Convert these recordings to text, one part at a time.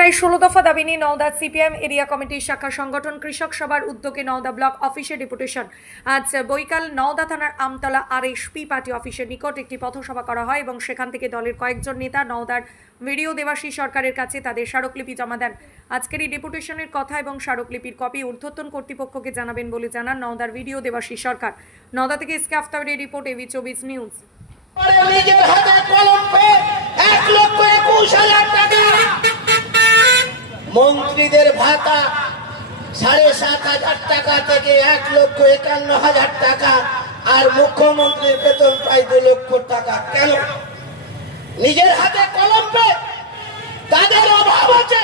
প্রায় ১৬ দফা দাবি নিয়ে নওদা সিপিএম এরিয়া কমিটির শাখা সংগঠন কৃষক সভার উদ্যোগে নওদা ব্লক অফিসে ডেপুটেশন। আজ বৈকাল নওদা থানার আমতলা আরএসপি পার্টি অফিসের নিকট একটি পথসভা করা হয় এবং সেখান থেকে দলের কয়েকজন নেতা নওদার ভিডিও দেবাশিস সরকারের কাছে তাদের স্মারকলিপি জমা দেন। আজকের এই ডেপুটেশনের কথা এবং স্মারকলিপির কপি ঊর্ধ্বতন কর্তৃপক্ষকে জানাবেন বলে জানান নওদার ভিডিও দেবাশিস সরকার। নওদা থেকে এসকে আফতাবের রিপোর্ট, AV24 নিউজ। নিজের হাতে কলম পেয়ে ১,২১,০০০ টাকা মন্ত্রীদের ভাতা ৭,৫০০ টাকা থেকে ১,৫১,০০০ টাকা আর মুখ্যমন্ত্রীর বেতন প্রায় ২ লক্ষ টাকা। কেন? নিজের হাতে কলম পেয়ে তাদের অভাব আছে।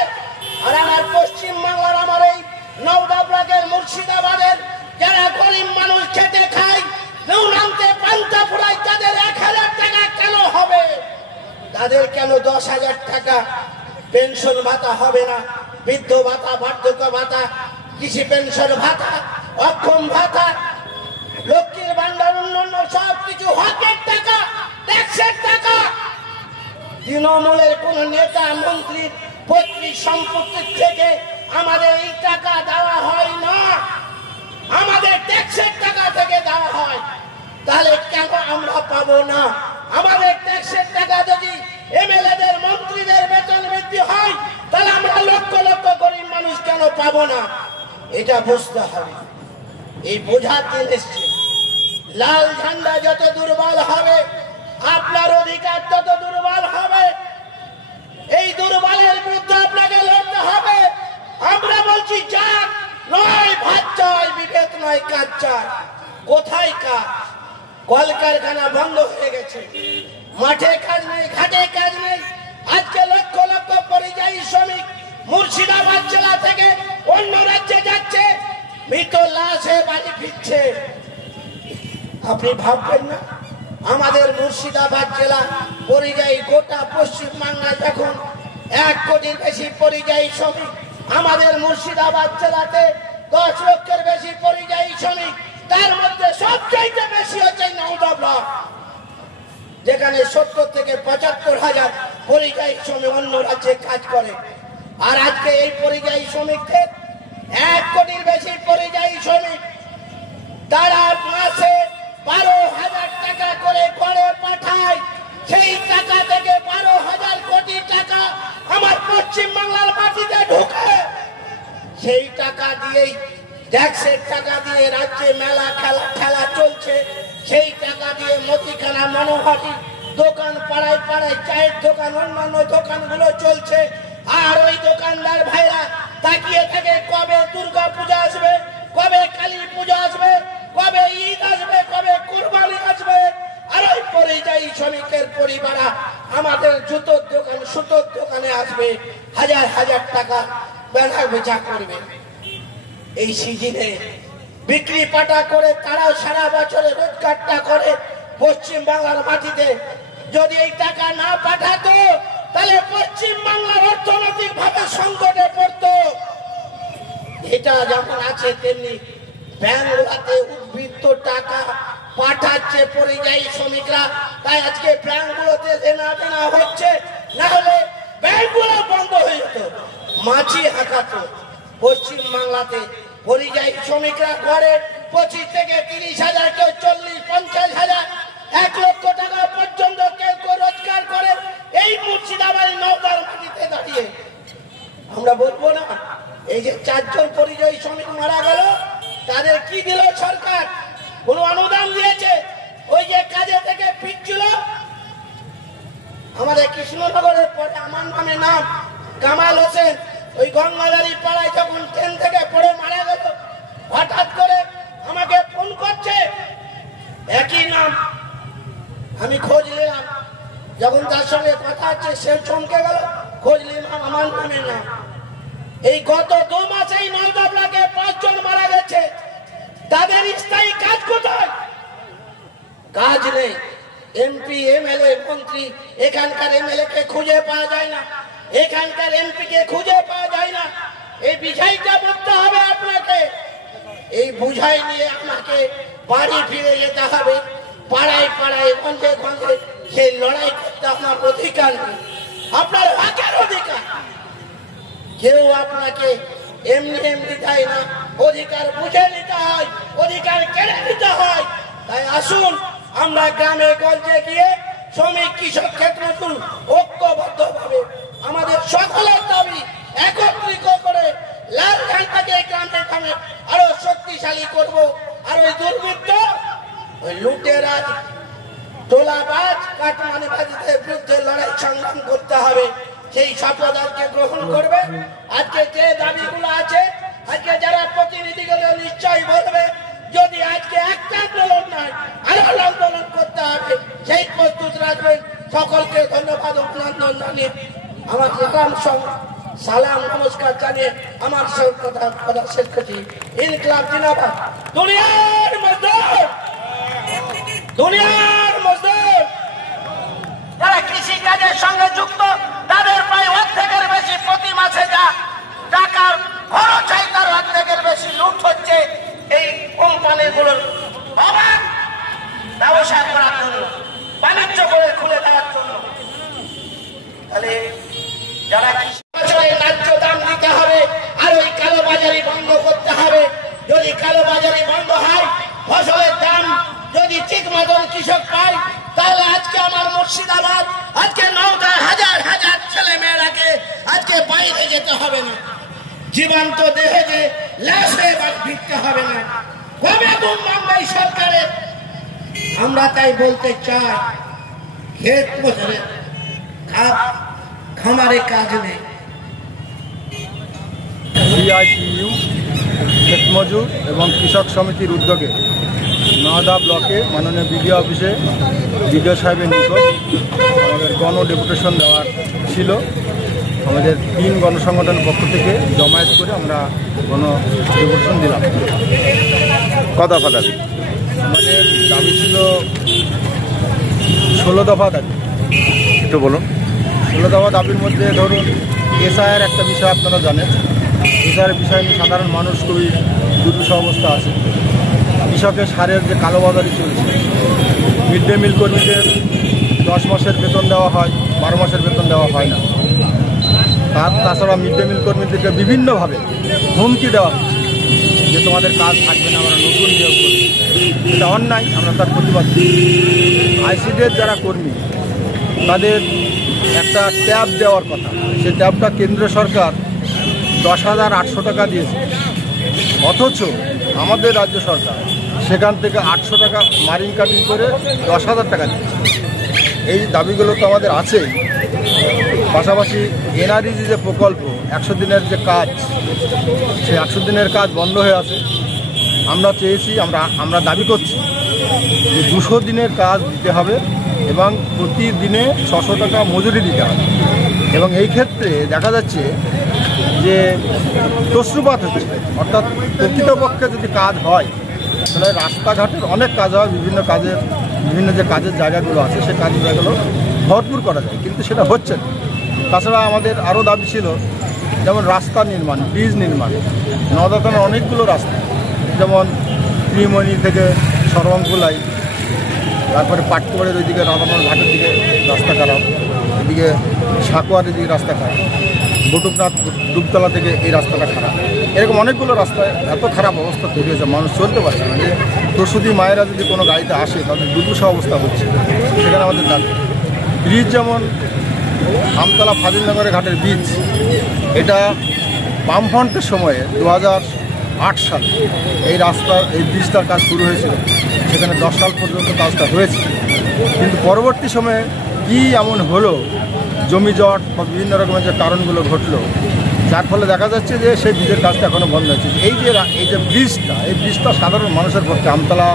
আর আমার পশ্চিম বাংলার, আমার এই নওদা ব্লকের মুর্শিদাবাদের যারা গরিব মানুষ খেতে খায়, নুন আনতে পান্তা ফুরায়, তাদের ১,০০০ টাকা কেন হবে? তাদের কেন ১০,০০০ টাকা পেনশন ভাতা হবে না? বৃদ্ধ ভাতা, বার্ধক্য ভাতা, কৃষি পেনশন ভাতা, অক্ষম ভাতা, লক্ষ্মীর ভান্ডার, অন্যান্য সবকিছু হকের টাকা, ট্যাক্সের টাকা। তৃণমূলের কোন নেতা মন্ত্রীর পৈতৃক সম্পত্তির থেকে আমাদের এই টাকা দেওয়া হয় না, আমাদের ট্যাক্সের টাকা থেকে দেওয়া হয়। তাহলে কেন আমরা পাবো না? আমাদের ট্যাক্সের টাকা যদি এমএলএদের, মন্ত্রীদের বেতন বৃদ্ধি হয়, তাহলে আমরা লক্ষ লক্ষ গরিব মানুষ কেন পাবো না? এটা বুঝতে হবে। এই বোঝার দিন এসছে। লাল ঝান্ডা যত দুর্বল হবে, আপনার অধিকার তত দুর্বল হবে। এই দুর্বলের বিরুদ্ধে আপনাকে লড়তে হবে। আমরা বলছি যাক, নয় ভাত চাই, বিভেদ নয় কাজ চাই। কোথায় কাজ? কলকারখানা বন্ধ হয়ে গেছে, মাঠে কাজ নেই, ঘাটে কাজ নেই। আজকে লক্ষ লক্ষ পরিযায়ী শ্রমিক মুর্শিদাবাদ জেলা থেকে অন্য রাজ্যে যাচ্ছে, মৃত লাশে বাড়ি ফিরছে। আপনি ভাববেন না আমাদের মুর্শিদাবাদ জেলা পরিযায়ী, গোটা পশ্চিম বাংলায় যখন ১ কোটির বেশি পরিযায়ী শ্রমিক, আমাদের মুর্শিদাবাদ জেলাতে ১০ লক্ষের বেশি পরিযায়ী শ্রমিক, তার মধ্যে সবচাইতে বেশি হচ্ছে নওদা ব্লক, যেখানে ৭০ থেকে ৭৫,০০০ পরিযায়ী শ্রমিক অন্য রাজ্যে কাজ করে। আর আজকে এই পরিযায়ী শ্রমিকদের ১ কোটির বেশি পরিযায়ী শ্রমিক, তারা মাসে ১২,০০০ টাকা করে ঘরে পাঠায়। সেই টাকা থেকে ১২,০০০ কোটি টাকা আমার পশ্চিম বাংলার মাটিতে ঢুকে। সেই টাকা দিয়েই, ট্যাক্সের টাকা দিয়ে রাজ্যে মেলা খেলা চলছে। সেই টাকা দিয়ে মতিখানা, মনোহারি দোকান, পাড়ায় পাড়ায় চায়ের দোকান, অন্যান্য দোকানগুলো চলছে। আর ওই দোকানদার ভাইরা তাকিয়ে থাকে কবে দুর্গা পূজা আসবে, কবে কালী পূজা আসবে, কবে ঈদ আসবে, কবে কুরবানি আসবে। আর ওই পরিযায়ী শ্রমিকের পরিবার আমাদের জুতোর দোকান, সুতোর দোকানে আসবে, হাজার হাজার টাকা বেচা বেচা করবে। এই সিজনে বিক্রি পাটা করে তারাও সারা বছরে রোজগারটা করে পশ্চিম বাংলার মাটিতে। যদি এই টাকা না পাঠাতো, তাহলে পশ্চিম বাংলার অর্থনৈতিক ভাবে সংকটে পড়তো। এটা যেমন আছে তেমনি ব্যাংকগুলোতে উদ্বৃত্ত টাকা পাঠাচ্ছে পরিযায়ী শ্রমিকরা, তাই আজকে ব্যাংকগুলোতে দেনা হচ্ছে, না হলে ব্যাংকগুলো বন্ধ হয়ে যেত, মাছি হাঁকাতো। পশ্চিম বাংলাতে পরিযায়ী শ্রমিকরা ঘরে ২৫ থেকে ৩০,০০০, কেউ ৪০-৫০,০০০, ১ লক্ষ টাকা পর্যন্ত কেউ রোজগার করে। এই মুর্শিদাবাদ নওদার মাটিতে দাঁড়িয়ে আমরা বলবো না, এই যে ৪ জন পরিযায়ী শ্রমিক মারা গেল, তাদের কি দিল সরকার? কোন অনুদান দিয়েছে? ওই যে কাজে থেকে ফিরছিল, আমাদের কৃষ্ণনগরের পরে আমার নামে নাম কামাল হোসেন, ওই গঙ্গাধারী পাড়ায় যখন ট্রেন থেকে পড়ে মারা গেল, হঠাৎ করে আমাকে ফোন করছে, একই নাম। আমি খোঁজ নিলাম, যখন তার সঙ্গে কথা হচ্ছে সে চমকে গেল, খোঁজ নিলাম আমার নামে নাম। এই গত ২ মাসেই নওদা ব্লকে ৫ জন মারা গেছে। তাদের স্থায়ী কাজ কোথায়? কাজ নেই। এমপি, এমএলএ, মন্ত্রী, এখানকার এমএলএ কে খুঁজে পাওয়া যায় না, এখানকার এমপি কে খুঁজে পাওয়া যায় না। এই বিষয়টা বুঝতে হবে আপনাকে। এই বুঝাই নিয়ে আমাকে বাড়ি ফিরে যেতে হবে, পাড়ায় পাড়ায়, গঞ্জে গঞ্জে সেই লড়াই করতে আপনার অধিকার নেই, আপনার হকের অধিকার। কেউ আপনাকে এমনি এমনি দেয় না, অধিকার বুঝে নিতে হয়, অধিকার কেড়ে নিতে হয়। তাই আসুন আমরা গ্রামে গঞ্জে গিয়ে শ্রমিক কৃষক ক্ষেত্র ঐক্যবদ্ধভাবে আমাদের সকলের দাবি একত্রিত করে লাল ঝান্ডাকে গ্রামে গ্রামে আরো শক্তিশালী করব। আর ওই দুর্বৃত্ত, ওই লুটেরাজ, তোলাবাজ, কাটমানিবাজদের বিরুদ্ধে লড়াই সংগ্রাম করতে হবে। সেই শপথ আজকে গ্রহণ করবে। আজকে যে দাবিগুলো আছে, আজকে যারা প্রতিনিধিগুলো নিশ্চয়ই বলবে যদি আজকে একটা আন্দোলন নয় আরো আন্দোলন করতে হবে, সেই প্রস্তুত রাখবেন। সকলকে ধন্যবাদ, অভিনন্দন জানিয়ে আমার সালাম নমস্কার জানিয়ে আমার কথা শেষ করছি। ইনকলাব জিন্দাবাদ। দুনিয়ার মজদুর, দুনিয়ার মজদুর যারা কৃষি কাজের সঙ্গে যুক্ত, তাদের প্রায় অর্ধেকের বেশি প্রতি মাসে যা টাকার খরচ হয় তার অর্ধেকের বেশি লুট হচ্ছে এই কোম্পানিগুলোর অবাধ ব্যবসা করার জন্য, বাণিজ্য করে খুলে দেওয়ার জন্য। তাহলে যারা ন্যায্য দাম দিতে হবে, আর ওই কালোবাজারি বন্ধ করতে হবে। যদি কালোবাজারি বন্ধ হয়, ফসলের দাম যদি ঠিক মতন কৃষক পায়, তাহলে আজকে আমার মুর্শিদাবাদ, আজকে নওদায় হাজার হাজার ছেলে মেয়েরাকে আজকে বাইরে যেতে হবে না, জীবন্ত দেহে যে লাশ হয়ে ভিড়তে হবে না। কবে ঘুম ভাঙবে সরকারের? আমরা তাই বলতে চাই, ক্ষেত বছরে খামারে কাজ নেই। সিআইটিইউ ক্ষেত মজুর এবং কৃষক সমিতির উদ্যোগে নওদা ব্লকে মাননীয় বিডিও অফিসে বিডিও সাহেবের নিকট আমাদের গণ ডেপুটেশন দেওয়ার ছিল। আমাদের 3 গণসংগঠনের পক্ষ থেকে জমায়েত করে আমরা গণ ডেপুটেশন দিলাম। কত দফা দাবি? আমাদের দাবি ছিল 16 দফা দাবি। একটু বলুন। 16 দফা দাবির মধ্যে ধরুন এসআইয়ের একটা বিষয় আপনারা জানেন। এসআইয়ের বিষয় নিয়ে সাধারণ মানুষ খুবই দুর্বিষহ অবস্থা আছে। কৃষকের সারের যে কালোবাজারি চলছে, মিড ডে মিল কর্মীদের 10 মাসের বেতন দেওয়া হয়, 12 মাসের বেতন দেওয়া হয় না। তাছাড়া মিড ডে মিল কর্মীদেরকে বিভিন্নভাবে হুমকি দেওয়া হচ্ছে যে তোমাদের কাজ থাকবে না, আমরা নতুন নিয়োগ করব। এটা অন্যায়, আমরা তার প্রতিবাদ করি। আইসিডির যারা কর্মী, তাদের একটা ট্যাব দেওয়ার কথা, সেই ট্যাবটা কেন্দ্র সরকার 10,800 টাকা দিয়েছে, অথচ আমাদের রাজ্য সরকার সেখান থেকে 800 টাকা মারিং কাটিং করে 10,000 টাকা দিয়েছে। এই দাবিগুলো তো আমাদের আছেই। পাশাপাশি এনআরইজি যে প্রকল্প 100 দিনের যে কাজ, সেই 100 দিনের কাজ বন্ধ হয়ে আছে। আমরা চেয়েছি, আমরা দাবি করছি যে 200 দিনের কাজ দিতে হবে এবং প্রতিদিনে 600 টাকা মজুরি দিতে হবে। এবং এই ক্ষেত্রে দেখা যাচ্ছে যে তসরুপাত হচ্ছে, অর্থাৎ প্রকৃতপক্ষে যদি কাজ হয় তাহলে রাস্তাঘাটের অনেক কাজ হয়, বিভিন্ন যে কাজের জায়গাগুলো আছে সেই কাজের জায়গাগুলো ভরপুর করা যায়, কিন্তু সেটা হচ্ছে না। তাছাড়া আমাদের আরও দাবি ছিল যেমন রাস্তা নির্মাণ, ব্রিজ নির্মাণ। নওদা থানার অনেকগুলো রাস্তা, যেমন ত্রিমণি থেকে সরবংকুলাই, তারপরে পাটকুমারের ওইদিকে রাধামোহন ঘাটের দিকে রাস্তা খারাপ, এদিকে সাকুয়ারের দিকে রাস্তা খারাপ, বটুকনাথ ডুবতলা থেকে এই রাস্তাটা খারাপ। এরকম অনেকগুলো রাস্তায় এত খারাপ অবস্থা তৈরি হয়েছে, মানুষ চলতে পারছে না। যে প্রসূতি মায়েরা যদি কোনো গাড়িতে আসে তাদের দুর্বিষহ অবস্থা হচ্ছে, সেখানে আমাদের দাবি। ব্রিজ যেমন আমতলা ফাজিলনগরের ঘাটের ব্রিজ, এটা বামফ্রন্টের সময়ে 2008 সালে এই ব্রিজটার কাজ শুরু হয়েছিল, সেখানে 10 সাল পর্যন্ত কাজটা হয়েছে। কিন্তু পরবর্তী সময়ে কি এমন হলো, জমি জট বা বিভিন্ন রকমের যে কারণগুলো ঘটলো, যার ফলে দেখা যাচ্ছে যে সেই ব্রিজের কাজটা এখনও বন্ধ হচ্ছে। এই যে ব্রিজটা সাধারণ মানুষের পক্ষে, আমতলা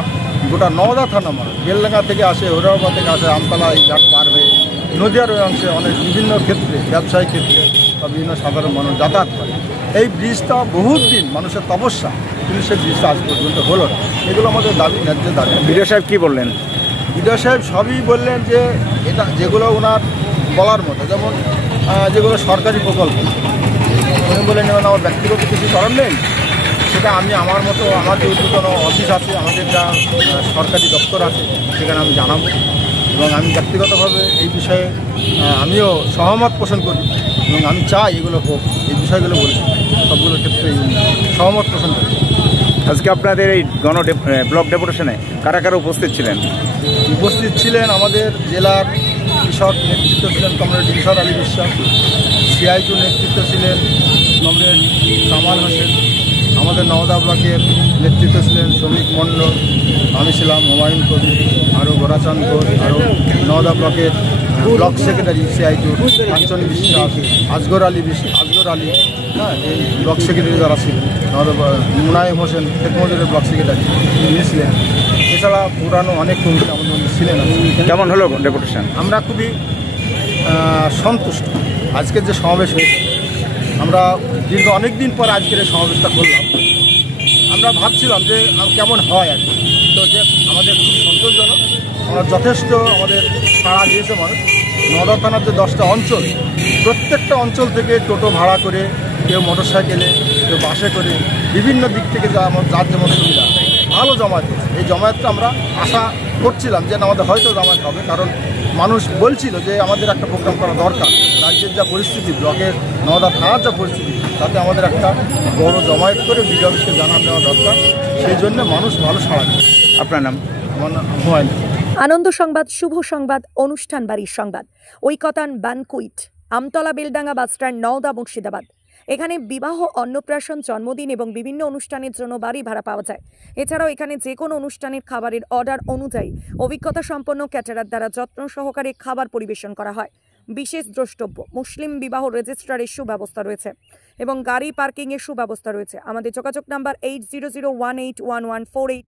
গোটা নওদা থানা মানুষ বেলডাঙ্গা থেকে আসে, হরিরাবাদ থেকে আসে, আমতলা এই ঘাট পার হয়ে নদীয়ার ওই অংশে অনেক বিভিন্ন ক্ষেত্রে, ব্যবসায়িক ক্ষেত্রে বা বিভিন্ন সাধারণ মানুষ যাতায়াত করে। এই ব্রিজটা বহুত দিন মানুষের তপস্যা, কিন্তু সেই ব্রিজটা আজ পর্যন্ত হলো না। এগুলো আমাদের দাবি, ন্যায্য দাবি। বিডিও সাহেব কী বললেন? বিডিও সাহেব সবই বললেন যে এটা যেগুলো ওনার বলার মতো, যেমন যেগুলো সরকারি প্রকল্প, উনি বললেন যেমন আমার ব্যক্তিগত কিছু করার নেই, সেটা আমি আমার মতো, আমার যে উদ্বোধন অফিস আছে, আমাদের যা সরকারি দপ্তর আছে, সেখানে আমি জানাবো। এবং আমি ব্যক্তিগতভাবে এই বিষয়ে আমিও সহমত পোষণ করি এবং আমি চাই এগুলো হোক। এই বিষয়গুলো বলেছি সবগুলোর ক্ষেত্রে সহমত পোষণ করি। আজকে আপনাদের এই ব্লক ডেপুটেশনে কারা কারা উপস্থিত ছিলেন? উপস্থিত ছিলেন আমাদের জেলার কৃষক নেতৃত্ব ছিলেন কমরেড নিসার আলী বিশ্বাস, সিআইটু নেতৃত্ব ছিলেন কমরেড কামাল হোসেন, আমাদের নওদা ব্লকের নেতৃত্ব ছিলেন শ্রমিক মণ্ডল, আমি ছিলাম হুমায়ুন কবির, আরও গোরাচাঁদ ঘোষ, আরও নওদা ব্লকের ব্লক সেক্রেটারি সিআইটু কাঞ্চন বিশ্বাস, আসগর আলী, হ্যাঁ, এই ব্লক সেক্রেটারি যারা ছিলেন, নওদা মুনায়েম হোসেন শেখমজুরের ব্লক সেক্রেটারি তিনি ছিলেন। এছাড়া পুরানো অনেক কমিটি আমাদের মধ্যে ছিলেন। কেমন হলো ডেপুটেশন? আমরা খুবই সন্তুষ্ট। আজকের যে সমাবেশ হয়েছে, আমরা দীর্ঘ অনেক দিন পর আজকের এই সমাবেশটা করলাম। আমরা ভাবছিলাম যে কেমন হয় আর কি, তো যে আমাদের খুব সন্তোষজনক। আমরা যথেষ্ট আমাদের সাড়া দিয়েছে মানুষ। নওদা থানার যে 10টা অঞ্চল, প্রত্যেকটা অঞ্চল থেকে টোটো ভাড়া করে, কেউ মোটরসাইকেলে, কেউ বাসে করে, বিভিন্ন দিক থেকে যার যেমন সুবিধা, ভালো জমায়েত হচ্ছে। এই জমায়েতটা আমরা আশা করছিলাম যে আমাদের হয়তো জমায়েত হবে, কারণ মানুষ বলছিল যে আমাদের একটা প্রোগ্রাম করা দরকার। রাজ্যের যা পরিস্থিতি, ব্লকের নওদা থানার যা পরিস্থিতি, তাতে আমাদের একটা বড় জমায়েত করে বিডিও অফিসকে জানান দেওয়া দরকার। সেই জন্য মানুষ ভালো সাড়া দিচ্ছে। আপনার নাম? আমার নাম হুমায়ুন। আনন্দ সংবাদ, শুভ সংবাদ, অনুষ্ঠান বাড়ির সংবাদ, ঐকতান ব্যানকুইট, আমতলা বেলডাঙ্গা বাসস্ট্যান্ড, নওদা, মুর্শিদাবাদ। এখানে বিবাহ, অন্নপ্রাশন, জন্মদিন এবং বিভিন্ন অনুষ্ঠানের জন্য বাড়ি ভাড়া পাওয়া যায়। এছাড়াও এখানে যে কোনো অনুষ্ঠানের খাবারের অর্ডার অনুযায়ী অভিজ্ঞতা সম্পন্ন ক্যাটারার দ্বারা যত্ন সহকারে খাবার পরিবেশন করা হয়। বিশেষ দ্রষ্টব্য, মুসলিম বিবাহ রেজিস্ট্রারের সুব্যবস্থা রয়েছে এবং গাড়ি পার্কিংয়ের সুব্যবস্থা রয়েছে। আমাদের যোগাযোগ নাম্বার 80018114